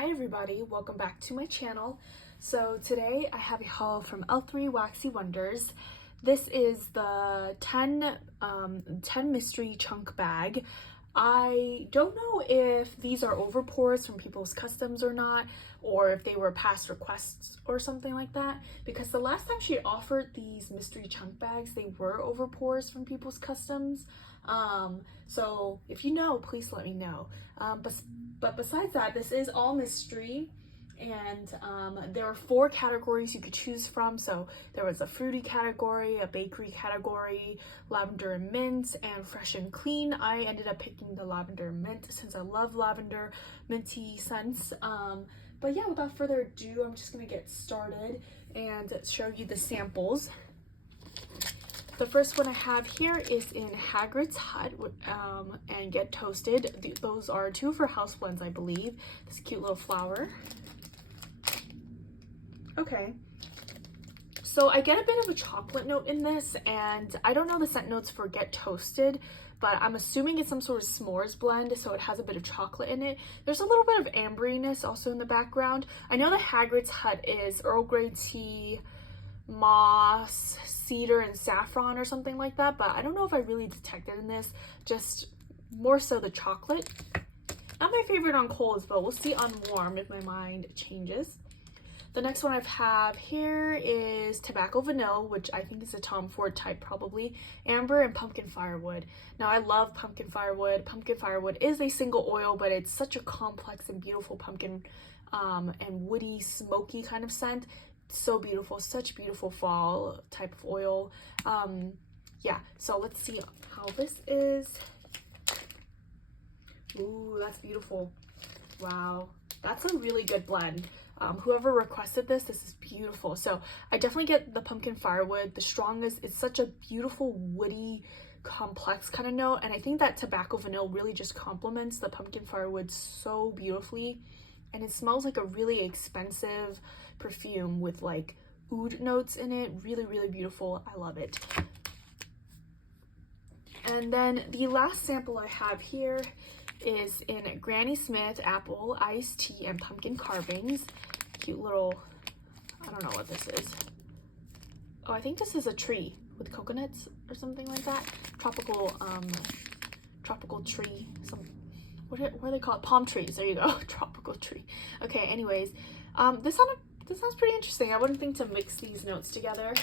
Hi everybody, welcome back to my channel. So today I have a haul from L3 Waxy Wonders. This is the 10 mystery chunk bag. I don't know if these are over pours from people's customs or not, or if they were past requests or something like that, because the last time she offered these mystery chunk bags, they were over pours from people's customs. So if you know, please let me know. But besides that, this is all mystery, and there are 4 categories you could choose from. So there was a fruity category, a bakery category, lavender and mint, and fresh and clean. I ended up picking the lavender and mint since I love lavender minty scents. But yeah, without further ado, I'm just gonna get started and show you the samples. The first one I have here is in Hagrid's Hut and Get Toasted. Those are 2 for house blends, I believe. This cute little flower. Okay, so I get a bit of a chocolate note in this, and I don't know the scent notes for Get Toasted, but I'm assuming it's some sort of s'mores blend, so it has a bit of chocolate in it. There's a little bit of amberiness also in the background. I know that Hagrid's Hut is Earl Grey tea, moss, cedar, and saffron or something like that, but I don't know if I really detected in this, just more so the chocolate. Not my favorite on cold, but we'll see on warm if my mind changes. The next one I have here is Tobacco Vanilla, which I think is a Tom Ford type probably, Amber, and Pumpkin Firewood. Now I love Pumpkin Firewood. Pumpkin Firewood is a single oil, but it's such a complex and beautiful pumpkin and woody, smoky kind of scent. So beautiful, such beautiful fall type of oil. Yeah, so let's see how this is. Ooh, that's beautiful. Wow, that's a really good blend. Whoever requested this is beautiful. So I definitely get the Pumpkin Firewood, the strongest. It's such a beautiful, woody, complex kind of note, and I think that Tobacco Vanilla really just complements the Pumpkin Firewood so beautifully. And it smells like a really expensive perfume with like oud notes in it. Really, really beautiful. I love it. And then the last sample I have here is in Granny Smith Apple Iced Tea and Pumpkin Carvings. Cute little, I don't know what this is. Oh, I think this is a tree with coconuts or something like that. Tropical tree, what are they called? Palm trees, there you go. Tropical tree. Okay, anyways, this sounds pretty interesting. I wouldn't think to mix these notes together.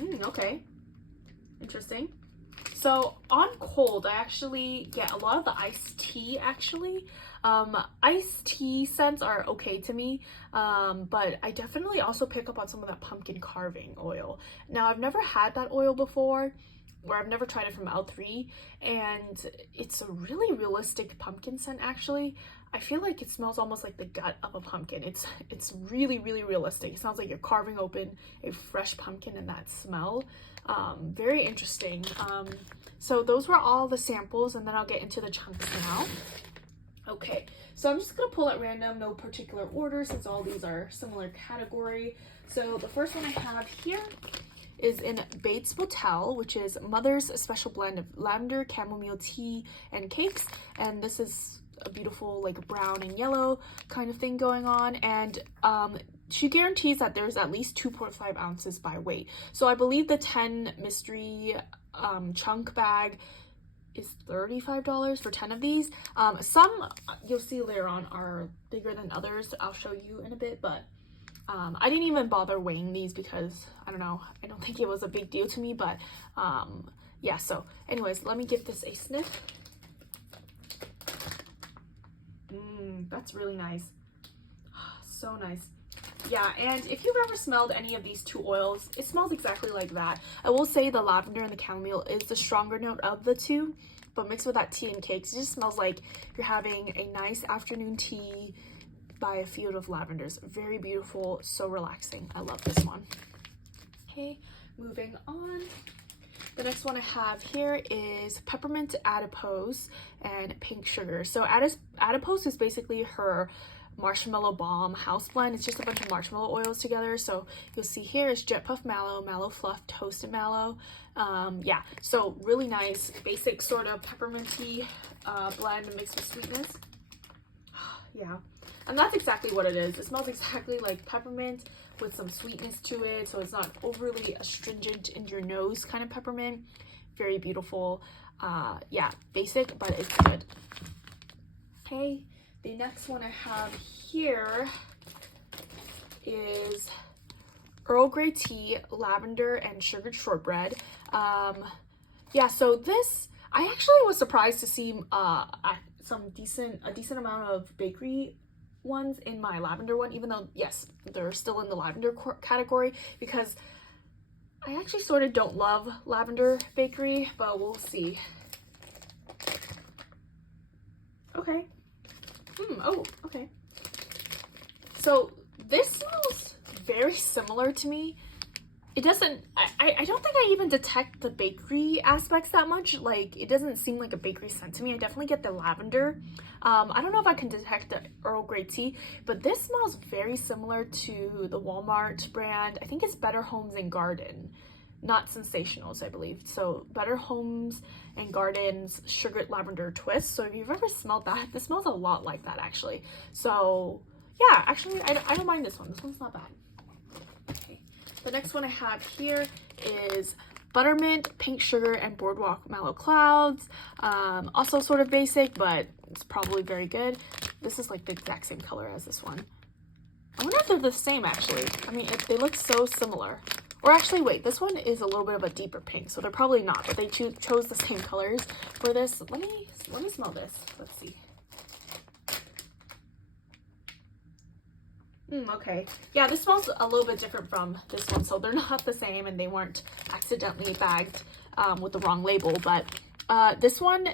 Okay, interesting. So on cold, I actually get a lot of the iced tea actually. Iced tea scents are okay to me, but I definitely also pick up on some of that pumpkin carving oil. Now I've never had that oil before, or I've never tried it from L3, and it's a really realistic pumpkin scent actually. I feel like it smells almost like the gut of a pumpkin. It's really, really realistic. It sounds like you're carving open a fresh pumpkin in that smell. Very interesting. So those were all the samples, and then I'll get into the chunks now. Okay, so I'm just gonna pull at random, no particular order, since all these are similar category. So the first one I have here is in Bates Motel, which is Mother's special blend of lavender, chamomile tea, and cakes. And this is a beautiful like brown and yellow kind of thing going on, and she guarantees that there's at least 2.5 ounces by weight. So I believe the 10 mystery chunk bag is $35 for 10 of these. Some you'll see later on are bigger than others. I'll show you in a bit, but I didn't even bother weighing these because I don't know, I don't think it was a big deal to me. But yeah, so anyways, let me give this a sniff. That's really nice. So nice. Yeah, and if you've ever smelled any of these 2 oils, it smells exactly like that. I will say the lavender and the chamomile is the stronger note of the 2, but mixed with that tea and cakes, it just smells like you're having a nice afternoon tea by a field of lavenders. Very beautiful, so relaxing. I love this one. Okay, moving on. The next one I have here is Peppermint Adipose and Pink Sugar. So Adipose is basically her marshmallow balm house blend. It's just a bunch of marshmallow oils together. So you'll see here is Jet Puff Mallow, Mallow Fluff, Toasted Mallow. Yeah, so really nice, basic sort of pepperminty blend mixed with sweetness. Yeah, and that's exactly what it is. It smells exactly like peppermint with some sweetness to it, so it's not overly astringent in your nose kind of peppermint. Very beautiful. Yeah, basic, but it's good. Okay, the next one I have here is Earl Grey tea, lavender, and sugared shortbread. Yeah, so this, I actually was surprised to see a decent amount of bakery ones in my lavender one, even though, yes, they're still in the lavender category, because I actually sort of don't love lavender bakery, but we'll see. Okay. Oh, okay. So this smells very similar to me. It doesn't, I don't think I even detect the bakery aspects that much. Like, it doesn't seem like a bakery scent to me. I definitely get the lavender. I don't know if I can detect the Earl Grey tea, but this smells very similar to the Walmart brand. I think it's Better Homes and Garden, not Sensationals, I believe. So Better Homes and Gardens Sugared Lavender Twist. So if you've ever smelled that, this smells a lot like that, actually. So yeah, actually, I don't mind this one. This one's not bad. Okay. The next one I have here is Buttermint, Pink Sugar, and Boardwalk Mellow Clouds. Also sort of basic, but it's probably very good. This is like the exact same color as this one. I wonder if they're the same, actually. I mean, they look so similar. Or actually, wait, this one is a little bit of a deeper pink, so they're probably not, but they chose the same colors for this. Let me smell this. Let's see. Okay. Yeah, this smells a little bit different from this one, so they're not the same, and they weren't accidentally bagged with the wrong label. But this one,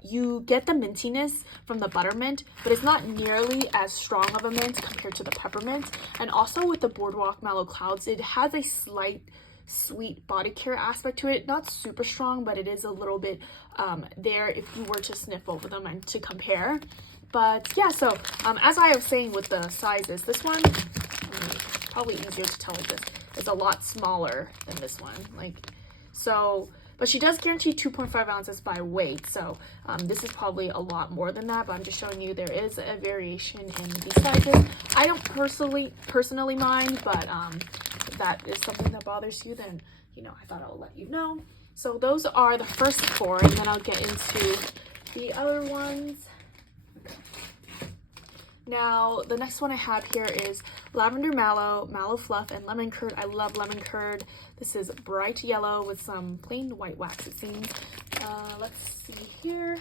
you get the mintiness from the buttermint, but it's not nearly as strong of a mint compared to the peppermint. And also with the Boardwalk Mellow Clouds, it has a slight sweet body care aspect to it. Not super strong, but it is a little bit there if you were to sniff over them and to compare. But yeah, so as I was saying with the sizes, this one, probably easier to tell with this, is a lot smaller than this one. Like, so, but she does guarantee 2.5 ounces by weight. So this is probably a lot more than that, but I'm just showing you there is a variation in the sizes. I don't personally mind, but if that is something that bothers you, then, you know, I thought I'll let you know. So those are the first four, and then I'll get into the other ones. Now, the next one I have here is Lavender Mallow, Mallow Fluff, and Lemon Curd. I love lemon curd. This is bright yellow with some plain white wax, it seems. Let's see here.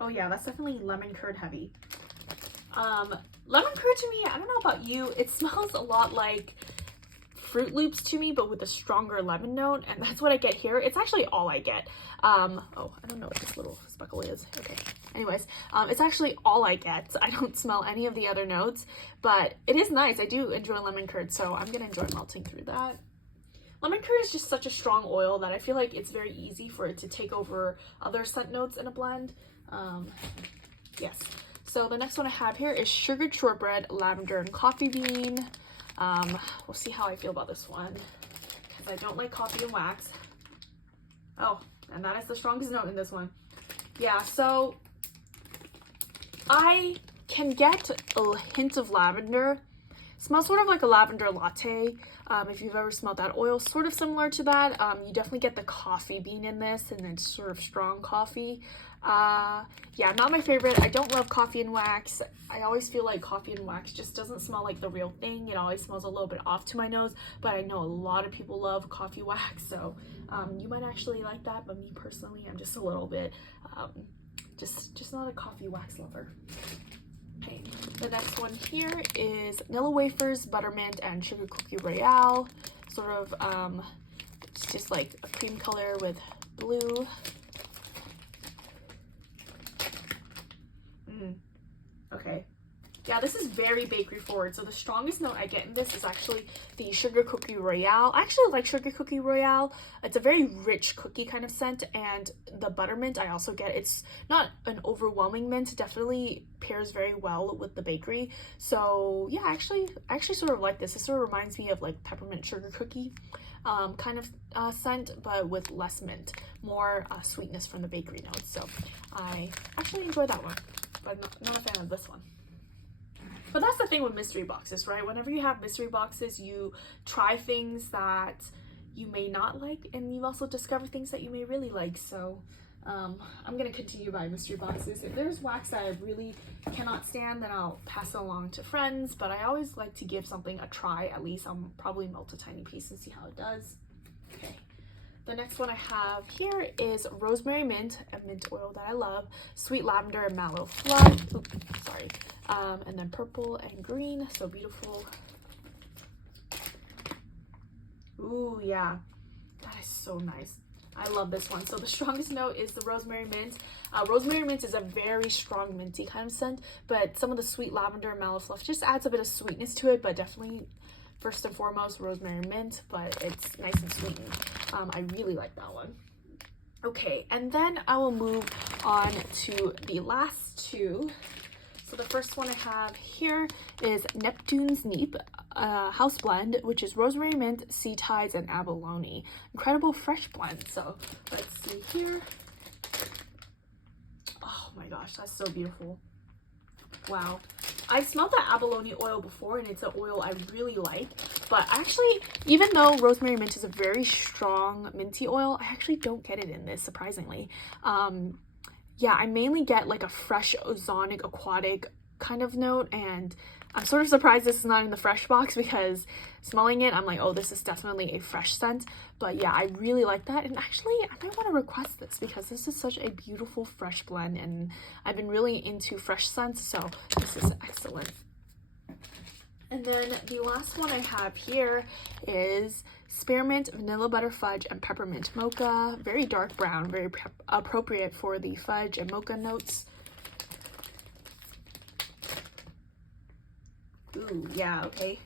Oh yeah, that's definitely lemon curd heavy. Lemon curd to me, I don't know about you, it smells a lot like Fruit Loops to me, but with a stronger lemon note, and that's what I get here. It's actually all I get. Oh, I don't know what this little speckle is. Okay. Anyways, it's actually all I get. I don't smell any of the other notes, but it is nice. I do enjoy lemon curd, so I'm gonna enjoy melting through that. Lemon curd is just such a strong oil that I feel like it's very easy for it to take over other scent notes in a blend. Yes. So the next one I have here is Sugared Shortbread, Lavender, and Coffee Bean. We'll see how I feel about this one, because I don't like coffee and wax. Oh, and that is the strongest note in this one. Yeah, so I can get a hint of lavender. Smells sort of like a lavender latte. If you've ever smelled that oil, sort of similar to that. You definitely get the coffee bean in this, and it's sort of strong coffee. Yeah, not my favorite. I don't love coffee and wax. I always feel like coffee and wax just doesn't smell like the real thing. It always smells a little bit off to my nose, but I know a lot of people love coffee wax, so you might actually like that, but me personally, I'm just a little bit, just not a coffee wax lover. Okay, the next one here is Nilla Wafers, Buttermint, and Sugar Cookie Royale. Sort of, it's just like a cream color with blue. Okay. Yeah, this is very bakery forward. So the strongest note I get in this is actually the Sugar Cookie Royale. I actually like Sugar Cookie Royale. It's a very rich cookie kind of scent, and the buttermint I also get. It's not an overwhelming mint. It definitely pairs very well with the bakery. So yeah, I actually sort of like this. It sort of reminds me of like peppermint sugar cookie. kind of scent, but with less mint, more sweetness from the bakery notes. So I actually enjoy that one, but not a fan of this one. But that's the thing with mystery boxes, right? Whenever you have mystery boxes, you try things that you may not like, and you also discover things that you may really like. So I'm gonna continue buying mystery boxes. If there's wax that I really cannot stand, then I'll pass it along to friends, but I always like to give something a try. At least I'll probably melt a tiny piece and see how it does. Okay. The next one I have here is rosemary mint, a mint oil that I love, sweet lavender and mallow fluff. Oops, sorry. And then purple and green, so beautiful. Ooh, yeah, that is so nice. I love this one. So the strongest note is the rosemary mint. Rosemary mint is a very strong minty kind of scent, but some of the sweet lavender and mallow fluff just adds a bit of sweetness to it, but definitely first and foremost rosemary mint, but it's nice and sweetened. I really like that one. Okay, and then I will move on to the last two. So the first one I have here is Neptune's Neep House Blend, which is rosemary mint, sea tides, and abalone. Incredible fresh blend. So let's see here. Oh my gosh, that's so beautiful. Wow. I've smelled that abalone oil before, and it's an oil I really like. But actually, even though rosemary mint is a very strong minty oil, I actually don't get it in this, surprisingly. Yeah, I mainly get like a fresh ozonic aquatic kind of note, and I'm sort of surprised this is not in the fresh box because smelling it, I'm like, oh, this is definitely a fresh scent. But yeah, I really like that, and actually I might want to request this because this is such a beautiful fresh blend, and I've been really into fresh scents, so this is excellent. And then the last one I have here is spearmint, vanilla butter fudge, and peppermint mocha. Very dark brown, very appropriate for the fudge and mocha notes. Ooh, yeah, okay.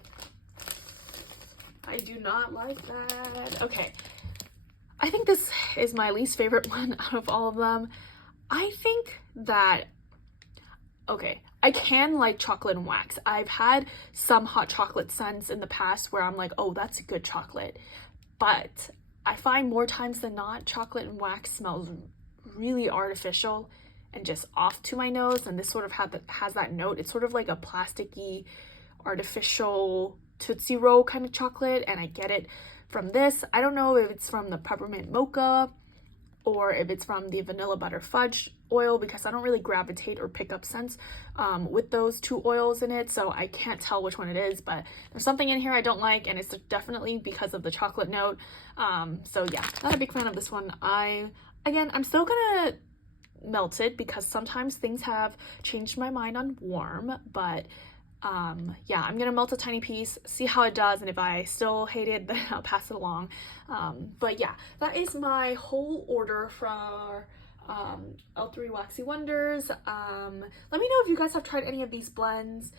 I do not like that. Okay, I think this is my least favorite one out of all of them. I think that, okay, I can like chocolate and wax. I've had some hot chocolate scents in the past where I'm like, oh, that's a good chocolate. But I find more times than not, chocolate and wax smells really artificial and just off to my nose. And this sort of has that note. It's sort of like a plasticky, artificial Tootsie Roll kind of chocolate. And I get it from this. I don't know if it's from the peppermint mocha or if it's from the vanilla butter fudge oil, because I don't really gravitate or pick up scents with those two oils in it, so I can't tell which one it is. But there's something in here I don't like, and it's definitely because of the chocolate note. So yeah, not a big fan of this one. I'm still gonna melt it because sometimes things have changed my mind on warm, but yeah, I'm gonna melt a tiny piece, see how it does, and if I still hate it, then I'll pass it along. But yeah, that is my whole order for L3 Waxy Wonders. Let me know if you guys have tried any of these blends,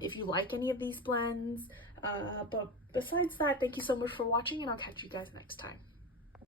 if you like any of these blends. But besides that, thank you so much for watching, and I'll catch you guys next time.